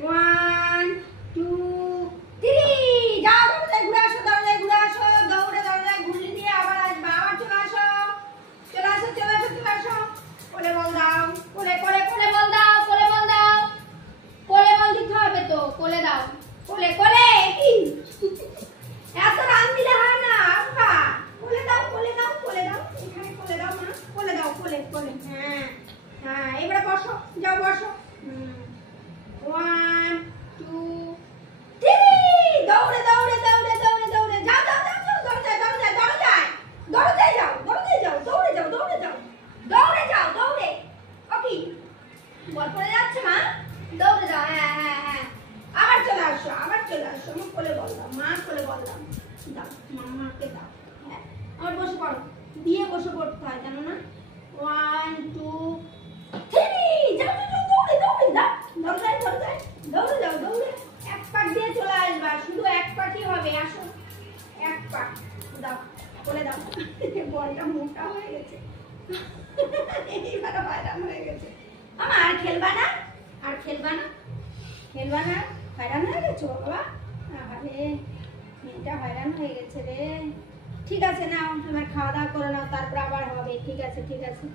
1 2 3 যাও দরজায় ঘুরে আসো, দরজায় ঘুরে আসো, দৌড়ে দরজায় ঘুরলি দিয়ে আবার আসবা, আবার চলে আসো, চলে আসো, চলে আসো, চলে আসো। কোলে বল দাও, কোলে কোলে কোলে বল দাও, কোলে বল দাও, কোলে বল দিতে হবে তো, কোলে দাও, কোলে কোলে কি এত রান দিলে হয় না আব্বা, কোলে দাও, কোলে দাও, কোলে দাও, এখানে কোলে দাও না, কোলে দাও, কোলে কোলে। হ্যাঁ হ্যাঁ, এবারে বসো, যাও বসো। 1 2 3 দৌড়ে দৌড়ে দৌড়ে দৌড়ে দৌড়ে যাও যাও যাও যাও, দরজায় দরজায় দরজায় দরজায় যাও, দরজায় যাও, দৌড়ে যাও, দৌড়ে যাও, দৌড়ে যাও, দৌড়ে। ওকে বল পড়ে যাচ্ছে মা, দৌড়ে যাও। হ্যাঁ হ্যাঁ হ্যাঁ, আবার চলে আসো, আবার চলে আসো, আমার কোলে বল দাও, মা কোলে বল দাও, দাও মামাকে দাও। হ্যাঁ আবার বসে পড়ো, দিয়ে বসে পড়তে হয় জানো না। 1 2 3 যাও যাও যাও, দৌড়ে দৌড়ে যাও, দরজায় দরজায় দৌড়ে যাও, দৌড়ে এক পাক দিয়ে চলে আসবা, শুধু এক পাকই হবে, আসো এক পাক দাও, কোলে দাও। বলটা মোটা হয়ে গেছে, এইবার হয়রান হয়ে গেছে। আমার আর খেলবা না, আর খেলবা না, খেলবা না, হয়রান হয়ে গেছো বাবা। আরে মেয়েটা হয়রান হয়ে গেছে রে। ঠিক আছে নাও, তোমার খাওয়া দাওয়া করে নাও, তারপর আবার হবে। ঠিক আছে ঠিক আছে।